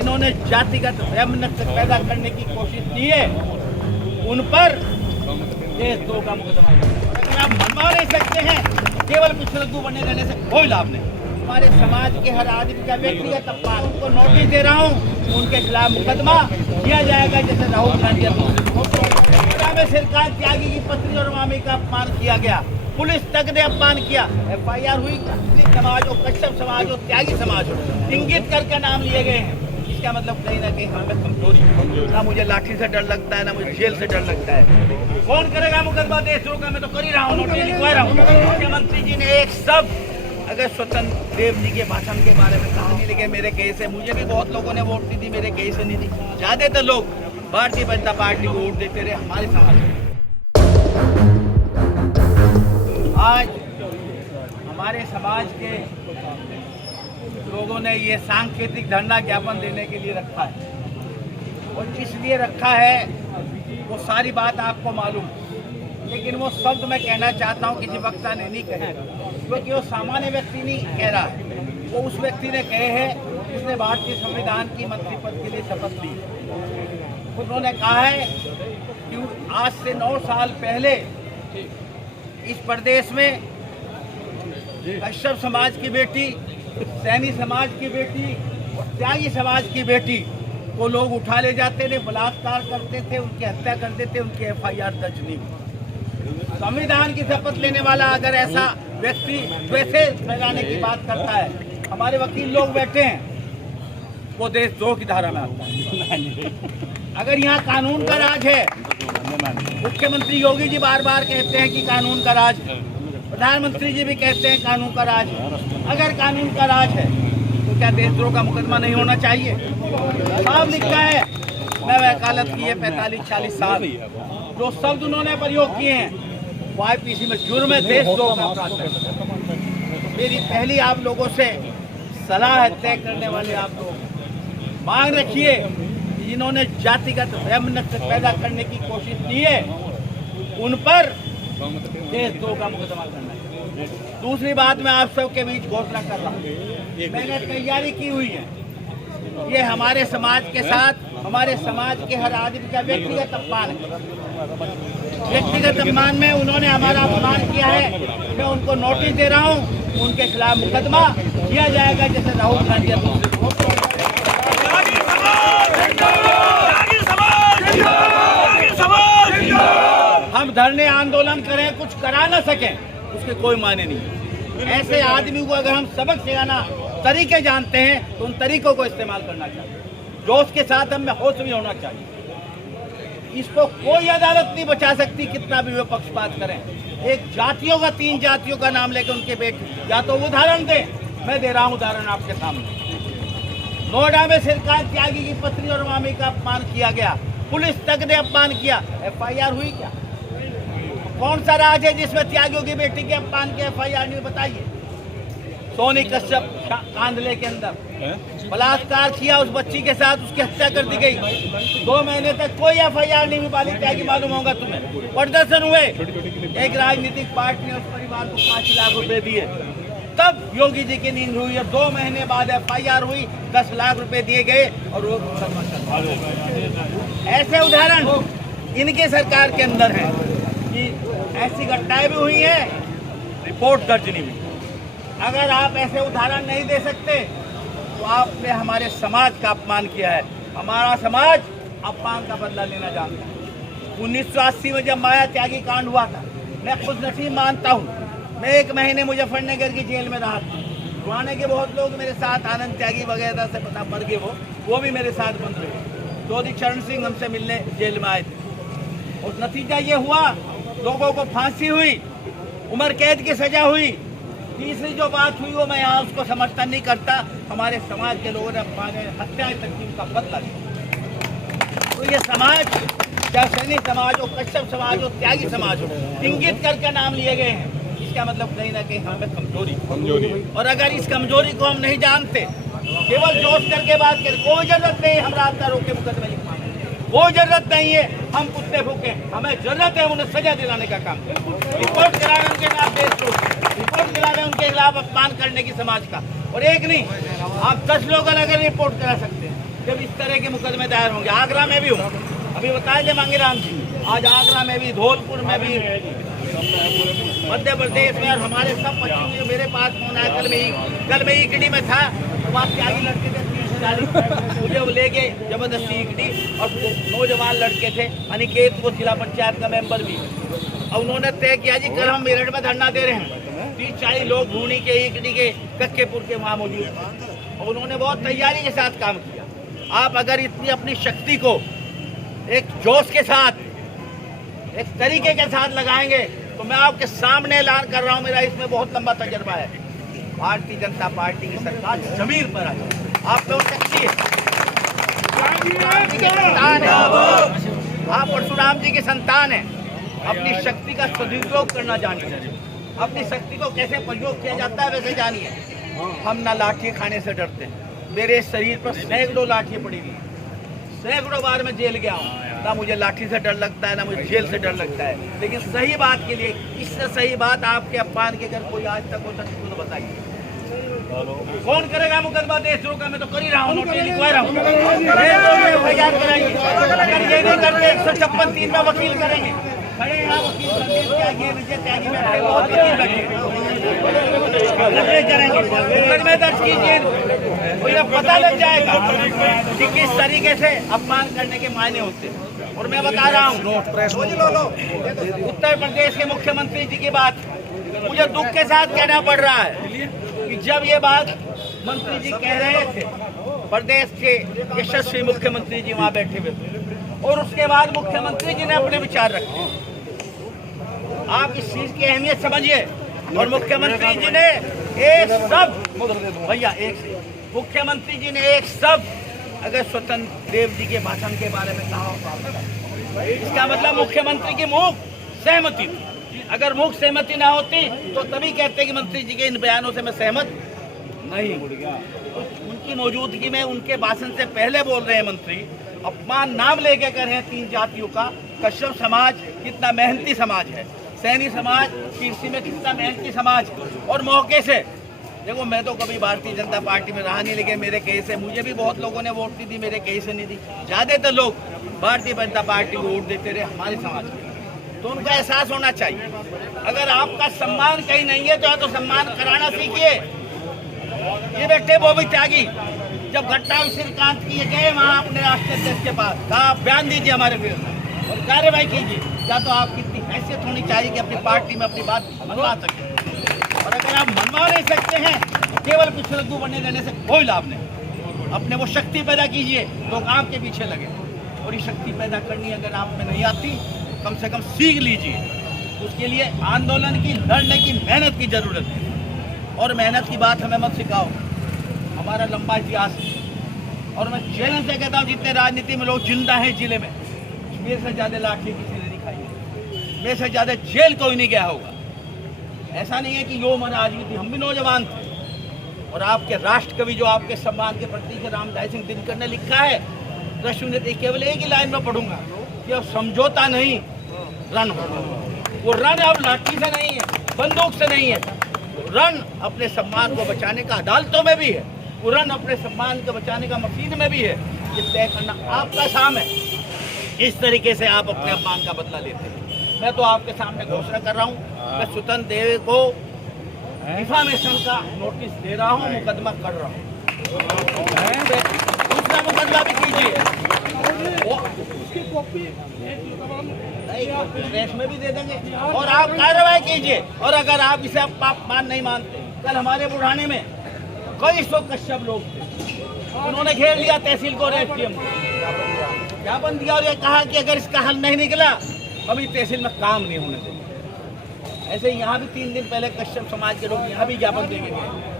जिन्होंने जातिगत वैमनस्य पैदा करने की कोशिश की है उन पर देशद्रोह का मुकदमा है। अगर आप मनवा नहीं सकते हैं केवल पिछड़ू बने रहने से कोई लाभ नहीं। हमारे समाज के हर आदमी का व्यक्तिगत अपमान, उनको नोटिस दे रहा हूँ, उनके खिलाफ मुकदमा किया जाएगा जैसे राहुल गांधी में सरकार त्यागी की पत्नी और मामी का अपमान किया गया, पुलिस तक ने अपमान किया, FIR हुई। समाज हो, कश्यप समाज हो, त्यागी समाज हो, इंगित करके नाम लिए गए हैं। इसका मतलब कहीं ना कहीं हमें कमजोरी, ना मुझे लाठी से डर लगता है, ना मुझे जेल से डर लगता है। कौन करेगा मुकदमा देशद्रोह का? मैं तो कर ही रहा हूँ, नोटिस लिखवा रहा हूँ। मुख्यमंत्री जी ने एक शब्द अगर स्वतंत्र देव जी के भाषण के बारे में कहा नहीं, लेकिन मेरे केस है, मुझे भी बहुत लोगों ने वोट दी थी, मेरे केस नहीं दी। ज्यादातर लोग भारतीय जनता पार्टी को वोट देते रहे हमारे समाज में। आज हमारे समाज के लोगों ने ये सांकेतिक धरना ज्ञापन देने के लिए रखा है, और इसलिए रखा है वो सारी बात आपको मालूम, लेकिन वो शब्द मैं कहना चाहता हूँ किसी वक्ता ने नहीं कहे, क्योंकि वो सामान्य व्यक्ति नहीं कह रहा है, वो उस व्यक्ति ने कहे हैं जिसने भारतीय संविधान की मंत्री पद के लिए शपथ ली। उन्होंने कहा है कि आज से 9 साल पहले इस प्रदेश में कश्यप समाज की बेटी, सैनी समाज की बेटी और त्यागी समाज की बेटी को लोग उठा ले जाते थे, बलात्कार करते थे, उनकी हत्या करते थे, उनकी FIR दर्ज नहीं। संविधान की शपथ लेने वाला अगर ऐसा व्यक्ति वैसे फैलाने की बात करता है, हमारे वकील लोग बैठे हैं, वो देशद्रोह की धारा में आता है। अगर यहाँ कानून का राज है, मुख्यमंत्री योगी जी बार बार कहते हैं कि कानून का राज है, प्रधानमंत्री जी भी कहते हैं कानून का राज है। अगर कानून का राज है तो क्या देशद्रोह का मुकदमा नहीं होना चाहिए? साफ लिखा है, मैं वकालत की है 45-46 साल, जो शब्द उन्होंने प्रयोग किए हैं वो IPC में जुर्म है, देशद्रोह का अपराध है। मेरी पहली आप लोगों से सलाह है, तय करने वाले आप लोग मांग रखिए, जिन्होंने जातिगत वैमनस्य पैदा करने की कोशिश की है उन पर देशद्रोह का मुकदमा करना है। दूसरी बात मैं आप सबके बीच घोषणा कर रहा हूँ, मैंने तैयारी की हुई है, ये हमारे समाज के साथ, हमारे समाज के हर आदमी का व्यक्तिगत अपमान है। व्यक्तिगत अपमान में उन्होंने हमारा अपमान किया है, मैं उनको नोटिस दे रहा हूँ, उनके खिलाफ मुकदमा किया जाएगा जैसे राहुल गांधी। हम धरने आंदोलन करें, कुछ करा ना सकें, उसके कोई मायने नहीं। ऐसे आदमी को अगर हम सबक सिखाना तरीके जानते हैं तो उन तरीकों को इस्तेमाल करना चाहिए, जोश के साथ हमें होश भी होना चाहिए। इसको कोई अदालत नहीं बचा सकती, कितना भी वे पक्षपात करें। एक जातियों का, 3 जातियों का नाम लेकर उनके बेटे, या तो उदाहरण दें, मैं दे रहा हूं उदाहरण आपके सामने। नोएडा में सरकार त्यागी की पत्नी और मामी का अपमान किया गया, पुलिस तक ने अपमान किया, FIR हुई क्या? कौन सा राज है जिसमें त्यागियों की बेटी के अपमान के FIR नहीं? बताइए। सोनी कश्यप कांदले के अंदर बलात्कार किया उस बच्ची के साथ, उसकी हत्या कर दी गई, 2 महीने तक कोई FIR नहीं हुई। बालिग त्यागी मालूम होगा तुम्हें, प्रदर्शन हुए, एक राजनीतिक पार्टी ने उस परिवार को 5 लाख रुपए दिए, तब योगी जी की नींद हुई, और 2 महीने बाद FIR हुई, 10 लाख रुपए दिए गए और वो ऐसे उदाहरण इनके सरकार के अंदर है कि ऐसी घटनाएं भी हुई हैं, रिपोर्ट दर्ज नहीं हुई। अगर आप ऐसे उदाहरण नहीं दे सकते तो आपने हमारे समाज का अपमान किया है। हमारा समाज अपमान का बदला लेना जानता है। 1980 में जब माया त्यागी कांड हुआ था, मैं खुद नसीब मानता हूँ, मैं 1 महीने मुजफ्फरनगर की जेल में रहा था। पुराने के बहुत लोग मेरे साथ, आनंद त्यागी वगैरह से पता मर गए, वो भी मेरे साथ बंद रहे। चौधरी चरण सिंह हमसे मिलने जेल में आए थे, और नतीजा ये हुआ, लोगों को फांसी हुई, उम्र कैद की सजा हुई। तीसरी जो बात हुई वो मैं यहाँ उसको समर्थन नहीं करता, हमारे समाज के लोगों ने हत्याएं तक की उनका बदला लिया। तो ये समाज, चाहे सैनी समाज हो, कश्यप समाज हो, त्यागी समाज हो, इंगित करके नाम लिए गए हैं। इसका मतलब कहीं ना कहीं हमें कमजोरी, और अगर इस कमजोरी को हम नहीं जानते, केवल जोश करके बात करें, कोई जरूरत नहीं हम रास्ता रोके मुकदमे लिखवाने, कोई जरूरत नहीं है हम कुत्ते फूके, हमें जरूरत है उन्हें सजा दिलाने का काम। रिपोर्ट करा रहे उनके खिलाफ देशद्रोह, रिपोर्ट करा रहे उनके खिलाफ अपमान करने की समाज का, और एक नहीं आप 10 लोग अगर रिपोर्ट करा सकते हैं, जब इस तरह के मुकदमे दायर होंगे। आगरा में भी हूँ, अभी बताए थे मांगेराम जी, आज आगरा में भी, धौलपुर में भी, मध्य प्रदेश में, और हमारे सब पश्चिम जो मेरे पास फोन आया कल में ईकड़ी में था, तो वहाँ त्यागी लड़के थे 30-40, मुझे वो लेके जबरदस्ती ईकड़ी, और नौजवान लड़के थे, अनिकेत वो जिला पंचायत का मेंबर भी। और उन्होंने तय किया जी कल हम मेरठ में धरना दे रहे हैं, 30-40 लोग भूनी के, ईकड़ी के, कक्केपुर के वहाँ मौजूद थे, और उन्होंने बहुत तैयारी के साथ काम किया। आप अगर इतनी अपनी शक्ति को एक जोश के साथ, एक तरीके के साथ लगाएंगे, तो मैं आपके सामने ऐलान कर रहा हूं, मेरा इसमें बहुत लंबा तजर्बा है। भारतीय जनता पार्टी की सरकार जमीन पर है, आप में वो शक्ति है, आप परशुराम जी के संतान हैं। अपनी शक्ति का सदुपयोग करना जानिए, अपनी शक्ति को कैसे प्रयोग किया जाता है वैसे जानिए। हम ना लाठी खाने से डरते हैं, मेरे शरीर पर सैकड़ों लाठियाँ पड़ी हुई, सैकड़ों बार मैं जेल गया हूँ, ना मुझे लाठी से डर लगता है, ना मुझे जेल से डर लगता है। लेकिन सही बात के लिए, इससे सही बात आपके अपमान के अगर कोई आज तक हो सकती तो बताइए, कौन करेगा मुकदमा देशद्रोह का? मैं तो कर ही रहा हूँ, नोटिस लिखवा रहा हूँ, तैयार कराइए। अगर ये नहीं करते 156(3) में वकील करेंगे, खड़े यहाँ वकील संदीप त्यागी, विजय त्यागी में खड़े बहुत वकील बैठे करेंगे, मुकदमे दर्ज कीजिए, तो ये पता लग जाएगा कि किस तरीके से अपमान करने के मायने होते हैं। और मैं बता रहा हूँ, उत्तर प्रदेश के मुख्यमंत्री जी की बात मुझे दुख के साथ कहना पड़ रहा है कि जब ये बात मंत्री जी कह रहे थे, प्रदेश के यशस्वी मुख्यमंत्री जी वहाँ बैठे हुए थे, और उसके बाद मुख्यमंत्री जी ने अपने विचार रखे। आप इस चीज की अहमियत समझिए। और मुख्यमंत्री जी ने एक शब्द, भैया मुख्यमंत्री जी ने एक शब्द अगर स्वतंत्र देव जी के भाषण के बारे में कहा होता, इसका मतलब मुख्यमंत्री की मुख सहमति थी। अगर मुख सहमति ना होती तो तभी कहते कि मंत्री जी के इन बयानों से मैं सहमत नहीं। तो उनकी मौजूदगी में, उनके भाषण से पहले बोल रहे हैं मंत्री, अपमान नाम लेके कर रहे हैं 3 जातियों का। कश्यप समाज कितना मेहनती समाज है, सैनी समाज कृषि में कितना मेहनती समाज, और मौके से देखो, मैं तो कभी भारतीय जनता पार्टी में रहा नहीं, लेकिन मेरे कहीं से मुझे भी बहुत लोगों ने वोट दी थी, मेरे कहीं से नहीं दी। ज़्यादातर लोग भारतीय जनता पार्टी को वोट देते रहे हमारे समाज में, तो उनका एहसास होना चाहिए। अगर आपका सम्मान कहीं नहीं है तो सम्मान कराना सीखिए। ये बैठे बॉबी त्यागी, जब घटना हुई श्रीकांत की, गए वहाँ अपने राष्ट्रीय अध्यक्ष के पास, कहा बयान दीजिए हमारे विरुद्ध और कार्रवाई कीजिए। क्या तो आपकी इतनी हैसियत होनी चाहिए कि अपनी पार्टी में अपनी बात मनवा सके, और अगर आप मनवा नहीं सकते हैं, केवल पिछड़ू बनने देने से कोई लाभ नहीं। अपने वो शक्ति पैदा कीजिए, लोग आपके पीछे लगे। और ये शक्ति पैदा करनी अगर आप में नहीं आती, कम से कम सीख लीजिए। उसके लिए आंदोलन की, लड़ने की, मेहनत की जरूरत है। और मेहनत की बात हमें मत सिखाओ, हमारा लंबा इतिहास है। और मैं चैलेंज से कहता हूँ, जितने राजनीति में लोग जिंदा हैं जिले में, मेरे से ज्यादा लाठी किसी ने नहीं खाई, मेरे से ज्यादा जेल कोई नहीं गया होगा। ऐसा नहीं है कि यो हमारा आज भी थी, हम भी नौजवान थे। और आपके राष्ट्र कवि जो आपके सम्मान के प्रतीक है, रामदास सिंह दिनकर ने लिखा है, कृष्ण केवल एक ही लाइन में पढ़ूंगा कि अब समझौता नहीं, रण होगा। वो रण अब लाठी से नहीं है, बंदूक से नहीं है, रण अपने सम्मान को बचाने का अदालतों में भी है, वो रण अपने सम्मान को बचाने का मशीन में भी है। ये तय करना आपका काम है, इस तरीके से आप अपने अपमान का बदला लेते हैं। मैं तो आपके सामने घोषणा कर रहा हूँ, मैं स्वतंत्र देव को डिफामेशन का नोटिस दे रहा हूँ, मुकदमा कर रहा हूँ। दूसरा मुकदमा भी कीजिए, प्रेस में भी दे देंगे, और आप कार्रवाई कीजिए। और अगर आप इसे अपमान नहीं मानते, कल हमारे बुढ़ाने में कई 100 कश्यप लोग थे, उन्होंने घेर लिया तहसील को, एसडीएम ज्ञापन दिया और ये कहा कि अगर इसका हल नहीं निकला अभी तहसील में काम नहीं होने देंगे। ऐसे यहाँ भी 3 दिन पहले कश्यप समाज के लोग यहाँ भी ज्ञापन देके गए।